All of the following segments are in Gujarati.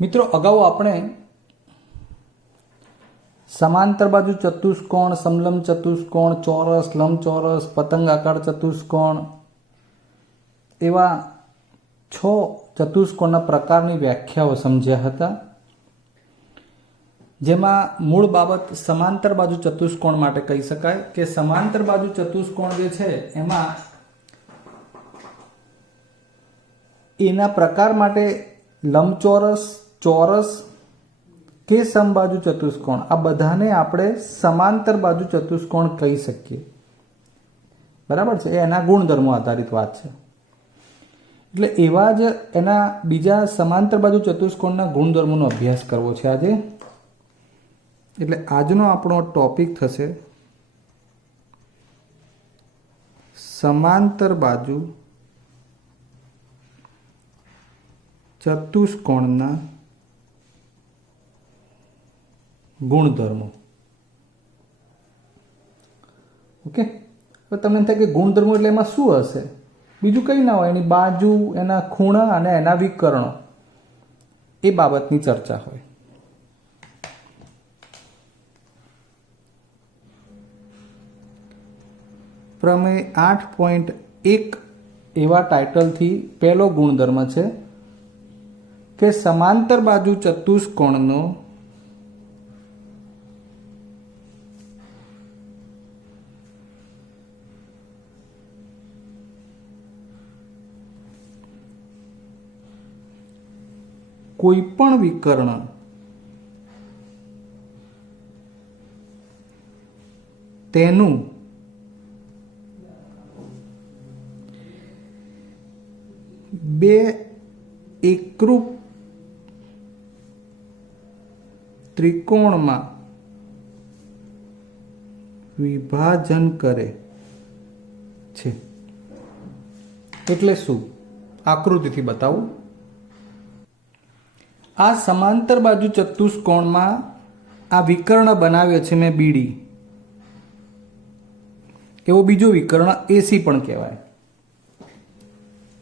મિત્રો અગાઉ આપણે સમાંતર બાજુ ચતુષ્કોણ, સમલંબ ચતુષ્કોણ, ચોરસ, લંબચોરસ, પતંગાકાર ચતુષ્કોણ એવા 6 ચતુષ્કોણના પ્રકારની વ્યાખ્યાઓ સમજ્યા હતા, જેમાં મૂળ બાબત સમાંતર બાજુ ચતુષ્કોણ માટે કહી શકાય કે સમાંતર બાજુ ચતુષ્કોણ જે છે એમાં એના પ્રકાર માટે લંબચોરસ, ચોરસ કે સમબાજુ ચતુષ્કોણ આ બધાને આપણે સમાંતર બાજુ ચતુષ્કોણ કહી શકીએ. બરાબર છે, એ એના ગુણધર્મો આધારિત વાત છે. એટલે એવા જ એના બીજા સમાંતર બાજુ ચતુષ્કોણના ગુણધર્મોનો અભ્યાસ કરવો છે આજે. એટલે આજનો આપણો ટોપિક થશે સમાંતર બાજુ ચતુષ્કોણના ગુણધર્મો. ઓકે, હવે તમને થાય કે ગુણધર્મો એટલે એમાં શું હશે? બીજું કંઈ ના હોય, એની બાજુ, એના ખૂણા અને એના વિકર્ણો એ બાબતની ચર્ચા હોય. પ્રમેય 8.1 એવા ટાઇટલથી પહેલો ગુણધર્મ છે કે સમાંતર બાજુ ચતુષ્કોણનો કોઈ પણ વિકર્ણ તેનું બે એકરૂપ ત્રિકોણમાં વિભાજન કરે છે. એટલે શું? આકૃતિથી બતાવું. આ સમાંતર બાજુ ચતુષ્કોણમાં આ વિકર્ણ બનાવ્યો છે મેં બીડી, એવો બીજો વિકર્ણ એસી પણ કહેવાય.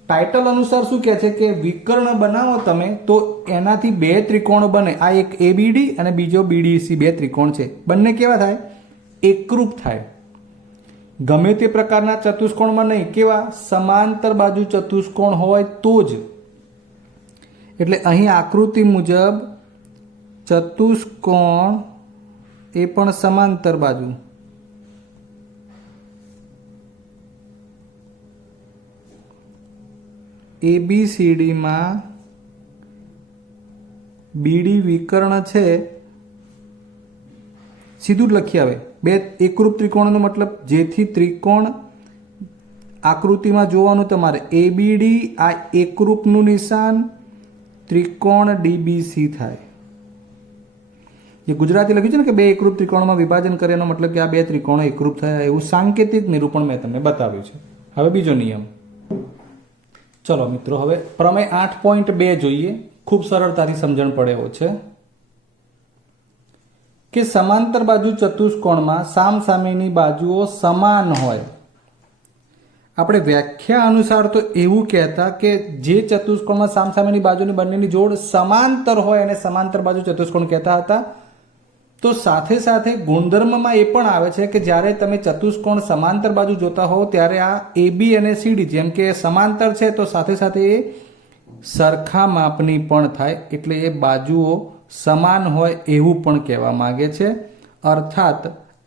ટાઇટલ અનુસાર શું કહે છે કે વિકર્ણ બનાવો તમે તો એનાથી બે ત્રિકોણો બને. આ એક એબીડી અને બીજો બીડીસી, બે ત્રિકોણ છે. બંને કેવા થાય? એકરૂપ થાય. ગમે તે પ્રકારના ચતુષ્કોણમાં નહીં, કેવા? સમાંતર બાજુ ચતુષ્કોણ હોય તો જ. એટલે અહીં આકૃતિ મુજબ ચતુષ્કોણ એ પણ સમાંતર બાજુ, એબીસીડીમાં બીડી વિકર્ણ છે. સીધું જ લખી આવે. બે એકરૂપ ત્રિકોણનો મતલબ જેથી ત્રિકોણ આકૃતિમાં જોવાનું તમારે એબીડી, આ એકરૂપનું નિશાન ત્રિકોણ ડીબીસી થાય. જે ગુજરાતી લખ્યું છે ને કે બે એકરૂપ ત્રિકોણમાં વિભાજન કરે, એનો મતલબ કે આ બે ત્રિકોણો એકરૂપ થયા, એવું સાંકેતિક નિરૂપણ મેં તમને બતાવ્યું છે. હવે બીજો નિયમ. ચલો મિત્રો, હવે પ્રમેય 8.2 જોઈએ. ખૂબ સરળતાથી સમજણ પડે એવો છે કે સમાંતર બાજુ ચતુષ્કોણમાં સામસામેની બાજુઓ સમાન હોય. આપણે વ્યાખ્યા અનુસાર તો એવું કહેતા કે જે ચતુષ્કોણમાં સામસામેની બાજુની બંનેની જોડ સમાંતર હોય અને સમાંતર બાજુ ચતુષ્કોણ કહેતા હતા. તો સાથે સાથે ગુણધર્મમાં એ પણ આવે છે કે જ્યારે તમે ચતુષ્કોણ સમાંતર બાજુ જોતા હો ત્યારે આ એબી અને સીડી જેમ કે સમાંતર છે તો સાથે સાથે એ સરખા માપની પણ થાય. એટલે એ બાજુઓ સમાન હોય એવું પણ કહેવા માંગે છે. અર્થાત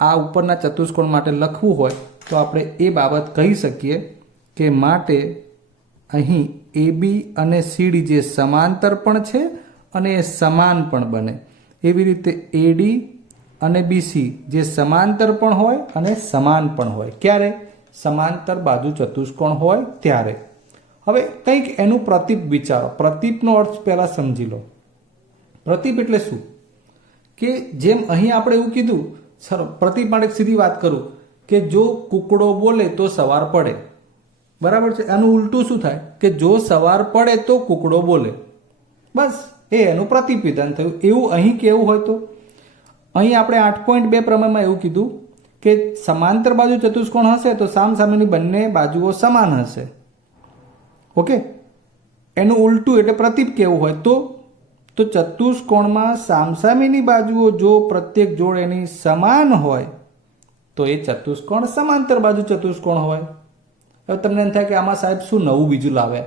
આ ઉપરના ચતુષ્કોણ માટે લખવું હોય તો આપણે એ બાબત કહી શકીએ કે માટે અહીં એબી અને સીડી જે સમાંતર પણ છે અને એ સમાન પણ બને. એવી રીતે એડી અને બીસી જે સમાંતર પણ હોય અને સમાન પણ હોય. ક્યારે? સમાંતર બાજુ ચતુષ્કોણ હોય ત્યારે. હવે કંઈક એનું પ્રતીપ વિચારો. પ્રતીપનો અર્થ પહેલા સમજી લો. પ્રતીપ એટલે શું? કે જેમ અહીં આપણે એવું કીધું, સર પ્રતીપ માટે સીધી વાત કરું કે જો કુકડો બોલે તો સવાર પડે. બરાબર છે? આનું ઉલટું શું થાય કે જો સવાર પડે તો કુકડો બોલે. બસ એ એનું પ્રતીપ વિધાન થયું. એવું અહીં કેવું હોય તો અહીં આપણે 8.2 પ્રમેયમાં એવું કીધું કે સમાંતર બાજુ ચતુષ્કોણ હશે તો સામસામેની બંને બાજુઓ સમાન હશે. ઓકે, એનું ઉલટું એટલે પ્રતીપ કેવું હોય તો ચતુષ્કોણમાં સામસામેની બાજુઓ જો પ્રત્યેક જોડ એની સમાન હોય તો એ ચતુષ્કોણ સમાંતર બાજુ ચતુષ્કોણ હોય. હવે તમને એમ થાય કે આમાં સાહેબ શું નવું બીજું લાવે?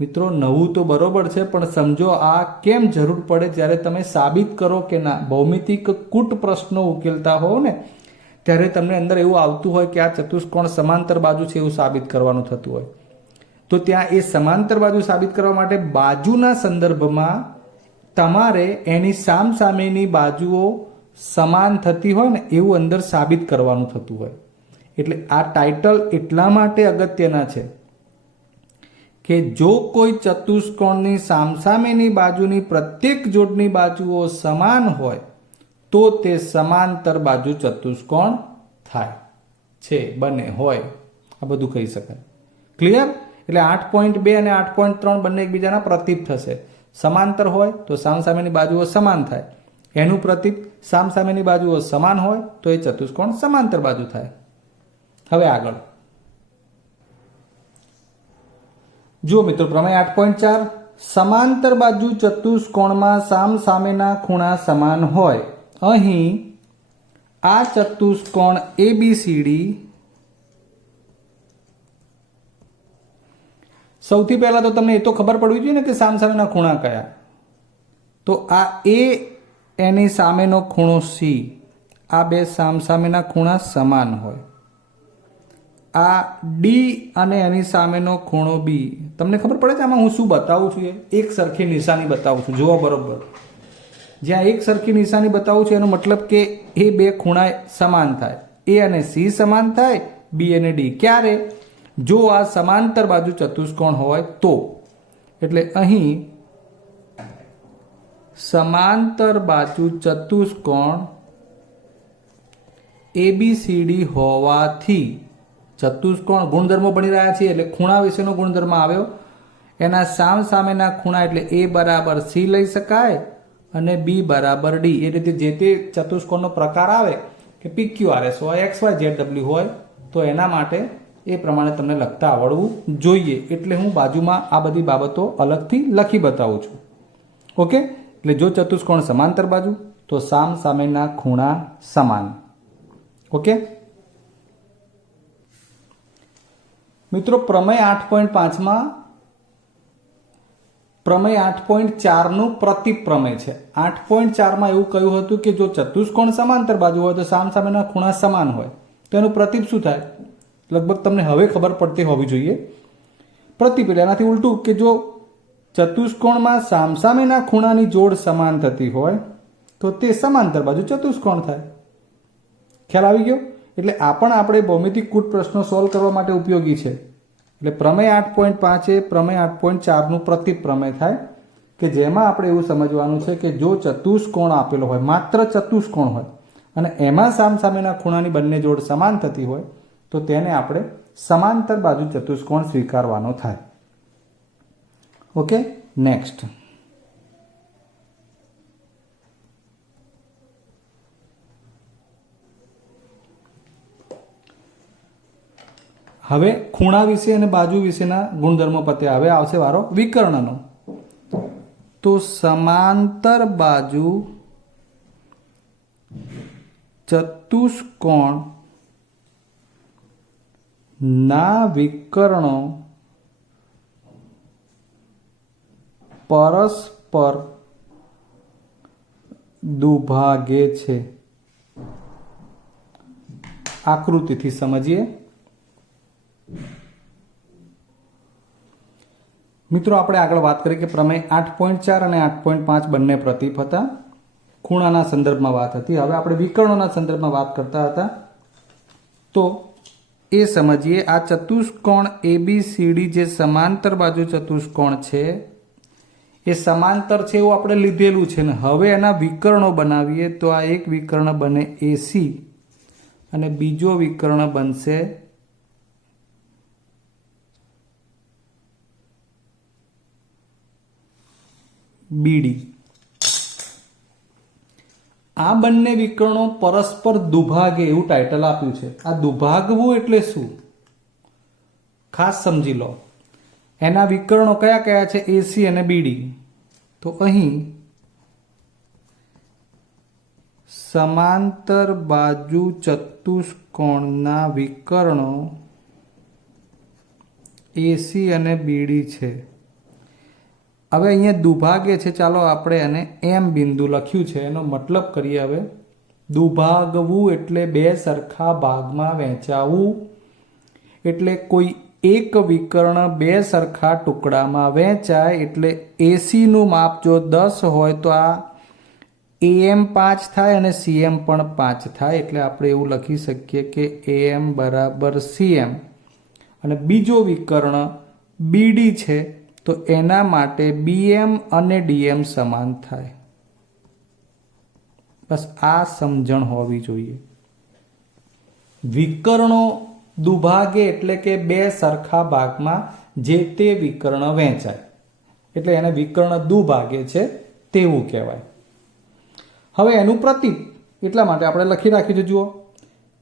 મિત્રો, નવું તો બરોબર છે, પણ સમજો આ કેમ જરૂર પડે જ્યારે તમે સાબિત કરો કે ના ભૌમિતિક કૂટ પ્રશ્નો ઉકેલતા હોવ ને ત્યારે તમને અંદર એવું આવતું હોય કે આ ચતુષ્કોણ સમાંતર બાજુ છે એવું સાબિત કરવાનું થતું હોય. તો ત્યાં એ સમાંતર બાજુ સાબિત કરવા માટે બાજુના સંદર્ભમાં તમારે એની સામસામેની બાજુઓ સમાન થતી હોય ને એવું અંદર સાબિત કરવાનું થતું હોય. એટલે આ ટાઇટલ એટલા માટે અગત્યના છે કે જો કોઈ ચતુષ્કોણની સામસામેની બાજુની પ્રત્યેક જોડની બાજુઓ સમાન હોય તો તે સમાંતર બાજુ ચતુષ્કોણ થાય છે, બને, હોય, આ બધું કહી શકાય. ક્લિયર? એટલે 8.2 અને 8.3 બંને એકબીજાના પ્રતીપ થશે. સમાંતર હોય તો સામસામેની બાજુઓ સમાન થાય, એનું પ્રતીપ સામસામેની બાજુઓ સમાન હોય તો એ ચતુષ્કોણ સમાંતર બાજુ થાય. હવે આગળ જુઓ મિત્રો, પ્રમેય 8.4 સમાંતર બાજુ ચતુષ્કોણમાં સામસામેના ખૂણા સમાન હોય. અહીં આ ચતુષ્કોણ ABCD સૌથી પહેલા તો તમને એ તો ખબર પડવી જોઈએ ને કે સામસામેના ખૂણા કયા. તો આ A એની સામેનો ખૂણો C, આ બે સામસામેના ખૂણા સમાન હોય. આ D અને એની સામેનો ખૂણો B. તમને ખબર પડે છે આમાં હું શું બતાવું છું? એક સરખી નિશાની બતાવું છું. જુઓ બરોબર, જ્યાં એક સરખી નિશાની બતાવું છું એનો મતલબ કે એ બે ખૂણા સમાન થાય. A અને C સમાન થાય, B અને D. ક્યારે? જો આ સમાંતર બાજુ ચતુષ્કોણ હોય તો. એટલે અહીં સમાંતર બાજુ ચતુષ્કોણ ABCD હોવાથી ચતુષ્કોણ ગુણધર્મો ભણી રહ્યા છીએ એટલે ખૂણા વિશેનો ગુણધર્મ આવ્યો. એના સામસામેના ખૂણા એટલે A બરાબર C લઈ શકાય અને B બરાબર D. એ રીતે જે તે ચતુષ્કોણનો પ્રકાર આવે કે PQRS હોય, XYZW હોય તો એના માટે એ પ્રમાણે તમને લખતા આવડવું જોઈએ. એટલે હું બાજુમાં આ બધી બાબતો અલગથી લખી બતાવું છું. ઓકે? એટલે જો ચતુષ્કોણ સમાંતર બાજુ તો સામસામેના ખૂણા સમાન. ઓકે મિત્રો, પ્રમેય 8.5માં પ્રમેય 8.4નું પ્રતીપ પ્રમેય છે. 8.4માં એવું કહ્યું હતું કે જો ચતુષ્કોણ સમાંતર બાજુ હોય તો સામસામેના ખૂણા સમાન હોય તો એનું પ્રતીપ શું થાય? લગભગ તમને હવે ખબર પડતી હોવી જોઈએ. પ્રતીપ એટલે એનાથી ઉલટું કે જો ચતુષ્કોણમાં સામસામેના ખૂણાની જોડ સમાન થતી હોય તો તે સમાંતર બાજુ ચતુષ્કોણ થાય. ખ્યાલ આવી ગયો? એટલે આ પણ આપણે ભૌમિતિક કૂટ પ્રશ્નો સોલ્વ કરવા માટે ઉપયોગી છે. એટલે પ્રમેય 8.5 એ પ્રમેય 8.4નું પ્રતીપ પ્રમેય થાય કે જેમાં આપણે એવું સમજવાનું છે કે જો ચતુષ્કોણ આપેલો હોય, માત્ર ચતુષ્કોણ હોય અને એમાં સામસામેના ખૂણાની બંને જોડ સમાન થતી હોય તો તેને આપણે સમાંતર બાજુ ચતુષ્કોણ સ્વીકારવાનો થાય. Okay, next. હવે ખૂણા વિશે અને બાજુ વિશેના ગુણધર્મો પત્યા. હવે આવશે વારો વિકર્ણનો. તો સમાંતર બાજુ ચતુષ્કોણ ના વિકર્ણો પરસ્પર દુભાગે છે. આકૃતિથી સમજીએ. મિત્રો, આપણે આગળ વાત કરી કે પ્રમેય 8.4 અને 8.5 બંને પ્રતીપ હતા. ખૂણાના સંદર્ભમાં વાત હતી. હવે આપણે વિકર્ણોના સંદર્ભમાં વાત કરતા હતા. તો એ સમજીએ. આ ચતુષ્કોણ ABCD જે સમાંતર બાજુ ચતુષ્કોણ છે એ સમાંતર છે એવું આપણે લીધેલું છે ને હવે એના વિકર્ણો બનાવીએ તો આ એક વિકર્ણ બને AC અને બીજો વિકર્ણ બનશે BD. આ બંને વિકર્ણો પરસ્પર દુભાગે એવું ટાઇટલ આપ્યું છે. આ દુભાગવું એટલે શું? ખાસ સમજી લો. એના વિકર્ણો કયા કયા છે? AC અને BD. તો તો અહીં સમાંતર બાજુ ચતુષ્કોણના વિકર્ણો એસી અને બીડી છે. હવે અહીંયા દુભાગે છે, ચાલો આપણે એને એમ બિંદુ લખ્યું છે, એનો મતલબ કરીએ. હવે દુભાગવું એટલે બે સરખા ભાગમાં વહેંચાવું, એટલે કોઈ એક વિકર્ણ બે સરખા ટુકડામાં વહેંચાય. એટલે એસીનું માપ જો 10 હોય તો આ AM 5 થાય અને CM પણ 5 થાય. એટલે આપણે એવું લખી શકીએ કે AM બરાબર CM. અને બીજો વિકર્ણ BD છે તો એના માટે BM અને DM સમાન થાય. બસ આ સમજણ હોવી જોઈએ. વિકર્ણો દુભાગે એટલે કે બે સરખા ભાગમાં જે તે વિકર્ણ વહેંચાય, એટલે એને વિકર્ણ દુભાગે છે તેવું કહેવાય. હવે એનું પ્રતીક એટલા માટે આપણે લખી રાખ્યું છે. જુઓ,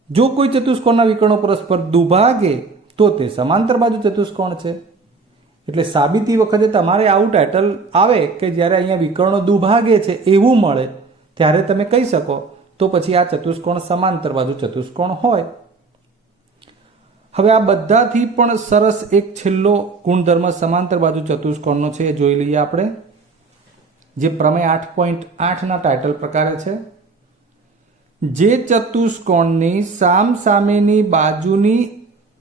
જો કોઈ ચતુષ્કોણના વિકર્ણો પરસ્પર દુભાગે તો તે સમાંતર બાજુ ચતુષ્કોણ છે. એટલે સાબિતી વખતે તમારે આવું ટાઇટલ આવે કે જ્યારે અહીંયા વિકર્ણો દુભાગે છે એવું મળે ત્યારે તમે કહી શકો તો પછી આ ચતુષ્કોણ સમાંતર બાજુ ચતુષ્કોણ હોય. હવે આ બધાથી પણ સરસ એક છેલ્લો ગુણધર્મ સમાંતર બાજુ ચતુષ્કોણનો છે એ જોઈ લઈએ આપણે, જે પ્રમેય 8.8 ટાઇટલ પ્રકારે છે. જે ચતુષ્કોણની સામસામેની બાજુની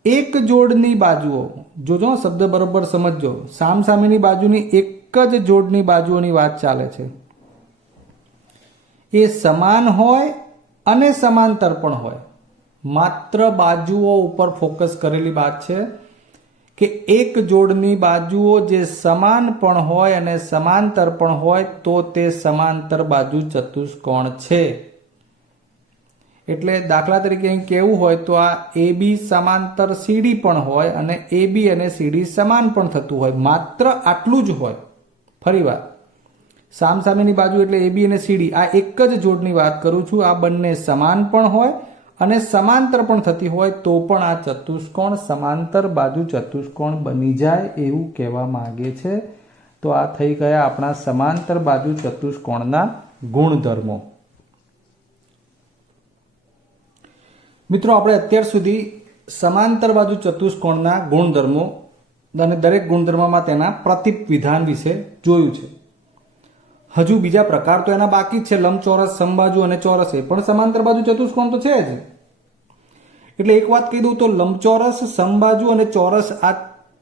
એક જોડની બાજુઓ, જોજો શબ્દ બરોબર સમજજો, સામસામેની બાજુની એક જ જોડની બાજુઓની વાત ચાલે છે, એ સમાન હોય અને સમાંતર પણ હોય. માત્ર બાજુઓ ઉપર ફોકસ કરેલી વાત છે કે એક જોડની બાજુઓ જે સમાન પણ હોય અને સમાંતર પણ હોય તો તે સમાંતર બાજુ ચતુષ્કોણ છે. એટલે દાખલા તરીકે અહીં કેવું હોય તો આ AB સમાંતર CD પણ હોય અને AB અને CD સમાન પણ થતું હોય, માત્ર આટલું જ હોય. ફરી વાર, સામસામેની બાજુ એટલે AB અને CD આ એક જ જોડની વાત કરું છું. આ બંને સમાન પણ હોય અને સમાંતર પણ થતી હોય તો પણ આ ચતુષ્કોણ સમાંતર બાજુ ચતુષ્કોણ બની જાય એવું કહેવા માંગે છે. તો આ થઈ ગયા આપણા સમાંતર બાજુ ચતુષ્કોણના ગુણધર્મો. મિત્રો, આપણે અત્યાર સુધી સમાંતર બાજુ ચતુષ્કોણના ગુણધર્મો અને દરેક ગુણધર્મમાં તેના પ્રતીપ વિધાન વિશે જોયું છે. હજુ બીજા પ્રકાર તો એના બાકી જ છે, લંબચોરસ, સમબાજુ અને ચોરસ. એ પણ સમાંતર બાજુ ચતુષ્કોણ તો છે જ. એટલે એક વાત કહી દઉં તો લંબચોરસ, સમબાજુ અને ચોરસ આ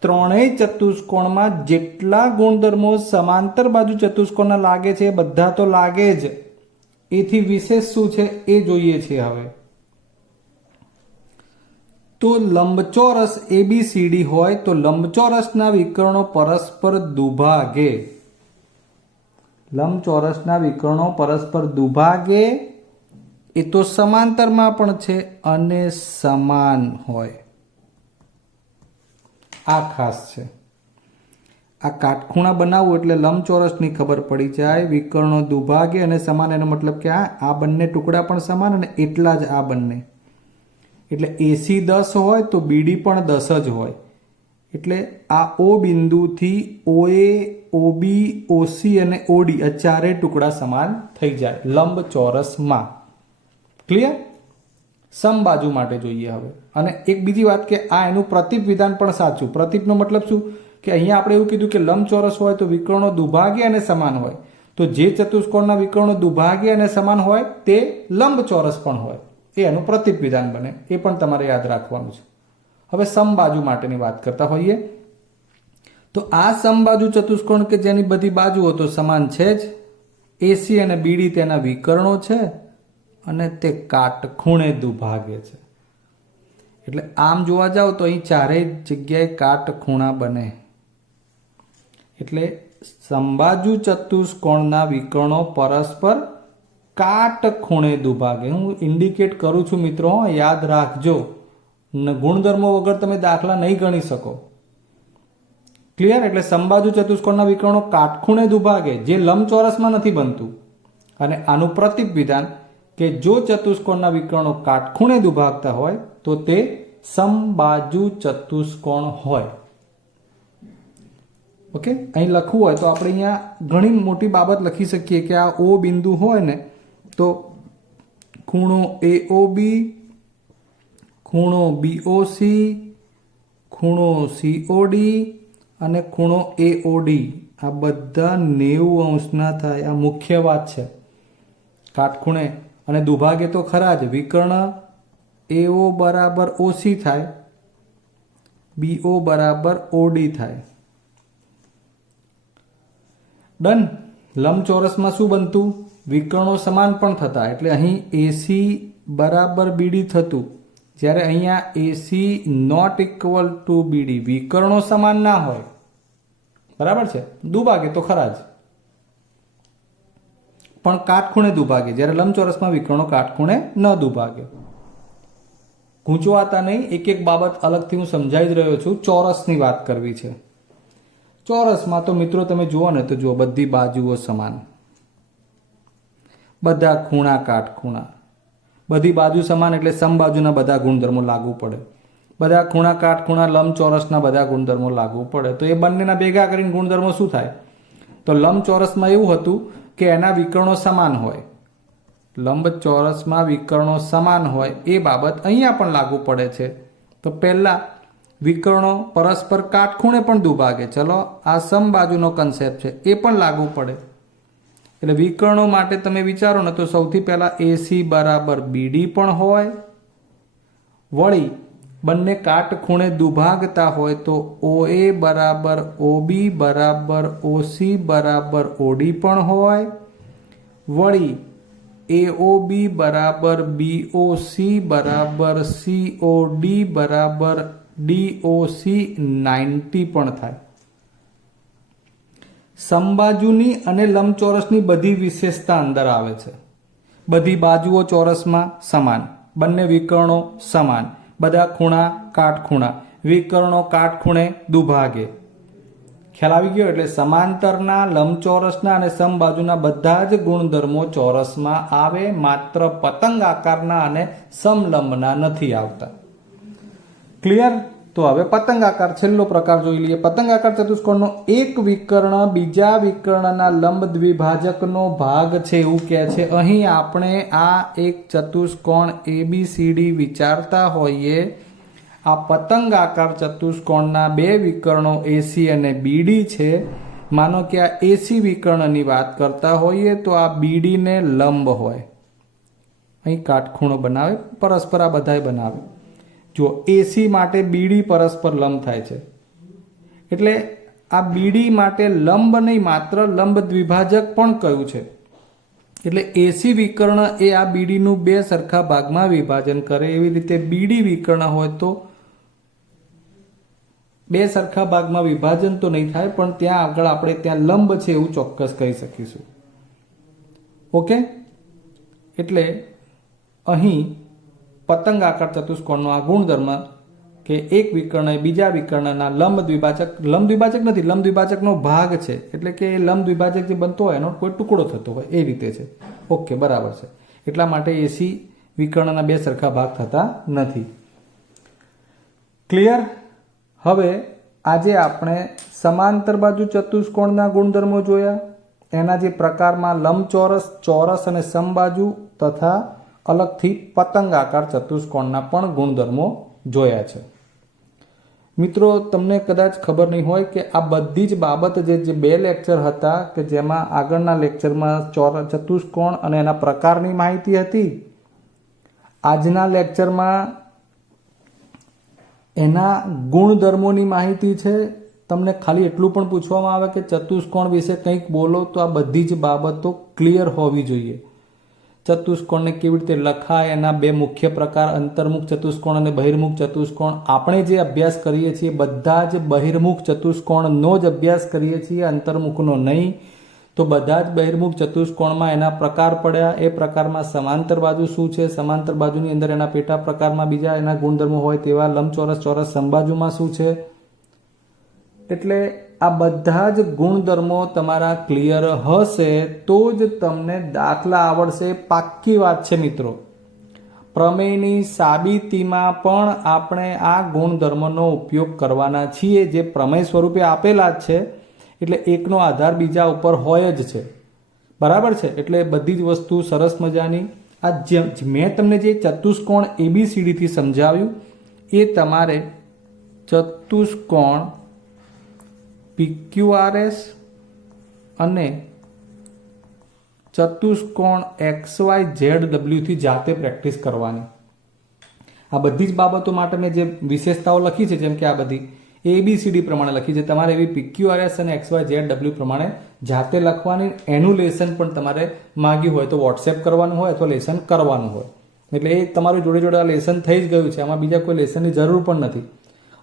ત્રણેય ચતુષ્કોણમાં જેટલા ગુણધર્મો સમાંતર બાજુ ચતુષ્કોણના લાગે છે એ બધા તો લાગે જ. એથી વિશેષ શું છે એ જોઈએ છીએ. હવે તો લંબચોરસ ABCD હોય તો લંબચોરસના વિકર્ણો પરસ્પર દુભાગે. લંબચોરસના વિકર્ણો પરસ્પર દુભાગે એ તો સમાંતરમાં પણ છે અને સમાન હોય. આ ખાસ છે. આ કાટખૂણા બનાવવું એટલે લંબચોરસની ખબર પડી જાય. વિકર્ણો દુભાગે અને સમાન, એનો મતલબ કે આ બંને ટુકડા પણ સમાન અને એટલા જ આ બંને. એટલે AC 10 હોય તો BD પણ 10 જ હોય. એટલે આ O બિંદુથી OA, OB, OC અને OD આ ચારેય ટુકડા સમાન થઈ જાય લંબચોરસમાં. ક્લિયર? સમબાજુ માટે જોઈએ હવે. અને એક બીજી વાત કે આ એનું પ્રતીપ વિધાન પણ સાચું. પ્રતીપનો મતલબ શું કે અહીંયા આપણે એવું કીધું કે લંબચોરસ હોય તો વિકર્ણો દુભાગે અને સમાન હોય. તો જે ચતુષ્કોણના વિકર્ણો દુભાગે અને સમાન હોય તે લંબચોરસ પણ હોય. એ એનું પ્રતીપ વિધાન બને. એ પણ તમારે યાદ રાખવાનું છે. હવે સમબાજુ માટેની વાત કરતા હોઈએ તો આ સમબાજુ ચતુષ્કોણ કે જેની બધી બાજુઓ તો સમાન છે જ, AC અને BD તેના વિકર્ણો છે અને તે કાટખૂણે દુભાગે છે. એટલે આમ જોવા જાવ તો અહીં ચારેય જગ્યાએ કાટખૂણા બને. એટલે સમબાજુ ચતુષ્કોણના વિકર્ણો પરસ્પર કાટખૂણે દુભાગે. હું ઇન્ડિકેટ કરું છું મિત્રો, યાદ રાખજો. ગુણધર્મો વગર તમે દાખલા નહીં ગણી શકો. ક્લિયર? એટલે સમબાજુ ચતુષ્કોણના વિકર્ણો કાટખૂણે દુભાગે, જે લંબચોરસમાં નથી બનતું. અને આનું પ્રતીપ વિધાન કે જો ચતુષ્કોણના વિકર્ણો કાટખૂણે દુભાગતા હોય તો તે સમબાજુ ચતુષ્કોણ હોય. ઓકે, અહીં લખવું હોય તો આપણે અહીંયા ઘણી મોટી બાબત લખી શકીએ કે આ ઓ બિંદુ હોય ને તો ખૂણો AOB, ખૂણો BOC, ખૂણો COD અને ખૂણો AOD આ બધા 90 અંશના થાય. આ મુખ્ય વાત છે. કાટખૂણે અને દુભાગે તો ખરા જ. વિકર્ણ AO બરાબર OC થાય, BO બરાબર OD થાય. ડન. લંબચોરસમાં શું બનતું? વિકર્ણો સમાન પણ થતા, એટલે અહીં AC બરાબર BD થતું, જ્યારે અહીંયા AC not equal to BD. વિકર્ણો સમાન ના હોય, બરાબર છે, દુભાગે તો ખરા જ, પણ કાટખૂણે દુભાગે, જ્યારે લંબચોરસમાં વિકર્ણો કાટખૂણે ન દુભાગે. ગૂંચવાતા નહીં, એક એક બાબત અલગથી હું સમજાવી જ રહ્યો છું. ચોરસની વાત કરવી છે. ચોરસમાં તો મિત્રો તમે જુઓ ને તો જુઓ, બધી બાજુઓ સમાન, બધા ખૂણા કાટખૂણા, બધી બાજુ સમાન એટલે સમબાજુના બધા ગુણધર્મો લાગુ પડે. બધા ખૂણા કાટખૂણા લંબચોરસના બધા ગુણધર્મો લાગુ પડે. તો એ બંનેના ભેગા કરીને ગુણધર્મો શું થાય? તો લંબચોરસમાં એવું હતું કે એના વિકર્ણો સમાન હોય. લંબચોરસમાં વિકર્ણો સમાન હોય એ બાબત અહીંયા પણ લાગુ પડે છે. તો પહેલા વિકર્ણો પરસ્પર કાટખૂણે પણ દુભાગે. ચલો, આ સમબાજુનો કન્સેપ્ટ છે, એ પણ લાગુ પડે. એટલે વિકર્ણો માટે તમે વિચારો ને તો સૌથી પહેલા AC બરાબર BD પણ હોય. વળી બંને કાટખૂણે દુભાગતા હોય તો OA બરાબર OB બરાબર OC બરાબર OD પણ હોય. વળી AOB બરાબર BOC બરાબર COD બરાબર DOC 90 પણ થાય. સમબાજુની અને લંબચોરસની બધી વિશેષતા અંદર આવે છે. બધી બાજુઓ ચોરસમાં સમાન, બંને વિકર્ણો સમાન, બધા ખૂણા કાટખૂણા, વિકર્ણો કાટખૂણે દુભાગે. ખ્યાલ આવી ગયો? એટલે સમાંતરના, લંબચોરસના અને સમબાજુના બધા જ ગુણધર્મો ચોરસમાં આવે, માત્ર પતંગ આકારના અને સમલંબના નથી આવતા. ક્લિયર? તો હવે પતંગ આકાર છેલ્લો પ્રકાર જોઈ લઈએ. પતંગ આકાર ચતુષ્કોણનો એક વિકર્ણ બીજા વિકર્ણના લંબ દ્વિભાજકનો ભાગ છે એવું કહે છે. અહીં આપણે આ એક ચતુષ્કોણ ABCD વિચારતા હોઈએ. આ પતંગ આકાર ચતુષ્કોણના બે વિકર્ણો AC અને BD છે. માનો કે આ AC વિકર્ણની વાત કરતા હોઈએ તો આ BD ને લંબ હોય, અહીં કાટખૂણો બનાવે, પરસ્પર આ બધાય બનાવે. જો AC માટે BD પરસ્પર લંબ થાય છે, એટલે આ BD માટે લંબ નહીં, માત્ર લંબ દ્વિભાજક પણ કયું છે. એટલે AC વિકર્ણ એ આ BD નું બે સરખા ભાગમાં વિભાજન કરે. એવી રીતે BD વિકર્ણ હોય તો બે સરખા ભાગમાં વિભાજન તો નહીં થાય, પણ ત્યાં આગળ આપણે ત્યાં લંબ છે એવું ચોક્કસ કહી શકીશું. ઓકે, એટલે અહીં પતંગ આકાર ચતુષ્કોણનો આ ગુણધર્મ કે એક વિકર્ણ એ બીજા વિકર્ણના લંબ દ્વિભાજક નથી, લંબ દ્વિભાજકનો ભાગ છે, એટલે કે લંબ દ્વિભાજક જે બનતો હોય એનો કોઈ ટુકડો થતો હોય એ રીતે છે. ઓકે, બરાબર છે. એટલા માટે AC વિકર્ણના બે સરખા ભાગ થતા નથી. ક્લિયર? હવે આજે આપણે સમાંતર બાજુ ચતુષ્કોણના ગુણધર્મો જોયા. એના જે પ્રકારમાં લંબચોરસ, ચોરસ અને સમબાજુ તથા અલગથી પતંગ આકાર ચતુષ્કોણના પણ ગુણધર્મો જોયા છે. મિત્રો, તમને કદાચ ખબર નહીં હોય કે આ બધી જ બાબત જે બે લેક્ચર હતા કે જેમાં આગળના લેક્ચરમાં ચતુષ્કોણ અને એના પ્રકારની માહિતી હતી, આજના લેક્ચરમાં એના ગુણધર્મોની માહિતી છે. તમને ખાલી એટલું પણ પૂછવામાં આવે કે ચતુષ્કોણ વિશે કંઈક બોલો તો આ બધી જ બાબતો ક્લિયર હોવી જોઈએ. ચતુષ્કોણને કેવી રીતે લખાય, એના બે મુખ્ય પ્રકાર, અંતર્મુખ ચતુષ્કોણ અને બહિર્મુખ ચતુષ્કોણ. આપણે જે અભ્યાસ કરીએ છીએ બધા જ બહિર્મુખ ચતુષ્કોણનો જ અભ્યાસ કરીએ છીએ, અંતર્મુખનો નહીં. તો બધા જ બહિર્મુખ ચતુષ્કોણમાં એના પ્રકાર પડ્યા. એ પ્રકારમાં સમાંતર બાજુ શું છે, સમાંતર બાજુની અંદર એના પેટા પ્રકારમાં બીજા એના ગુણધર્મો હોય તેવા લંબચોરસ, ચોરસ, સમબાજુમાં શું છે. એટલે આ બધા જ ગુણધર્મો તમારા ક્લિયર હશે તો જ તમને દાખલા આવડશે. પાક્કી વાત છે મિત્રો. પ્રમેયની સાબિતીમાં પણ આપણે આ ગુણધર્મનો ઉપયોગ કરવાના છીએ, જે પ્રમેય સ્વરૂપે આપેલા જ છે. એટલે એકનો આધાર બીજા ઉપર હોય જ છે, બરાબર છે. એટલે બધી જ વસ્તુ સરસ મજાની આ જે મેં તમને જે ચતુષ્કોણ ABCDથી સમજાવ્યું એ તમારે ચતુષ્કોણ PQRS અને ચતુષ્કોણ XYZW થી જાતે પ્રેક્ટિસ કરવાની. આ બધી જ બાબતો માટે મેં જે વિશેષતાઓ લખી છે, જેમ કે આ બધી ABCD પ્રમાણે લખી છે, તમારે એવી PQRS અને XYZW પ્રમાણે જાતે લખવાની. એનું લેસન પણ તમારે માગ્યું હોય તો વોટ્સએપ કરવાનું હોય અથવા લેસન કરવાનું હોય. એટલે એ તમારું જોડે જોડે આ લેસન થઈ જ ગયું છે, આમાં બીજા કોઈ લેસનની જરૂર પણ નથી.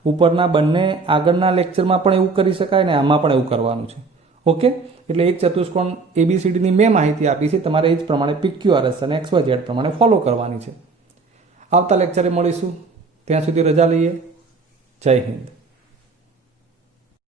ઉપરના બંને આગળના લેક્ચરમાં પણ એવું કરી શકાય ને આમાં પણ એવું કરવાનું છે. ઓકે, એટલે એક ચતુષ્કોણ ABCDની મેં માહિતી આપી છે, તમારે એ જ પ્રમાણે PQRS અને XYZ પ્રમાણે ફોલો કરવાની છે. આવતા લેક્ચરે મળીશું, ત્યાં સુધી રજા લઈએ. જય હિન્દ.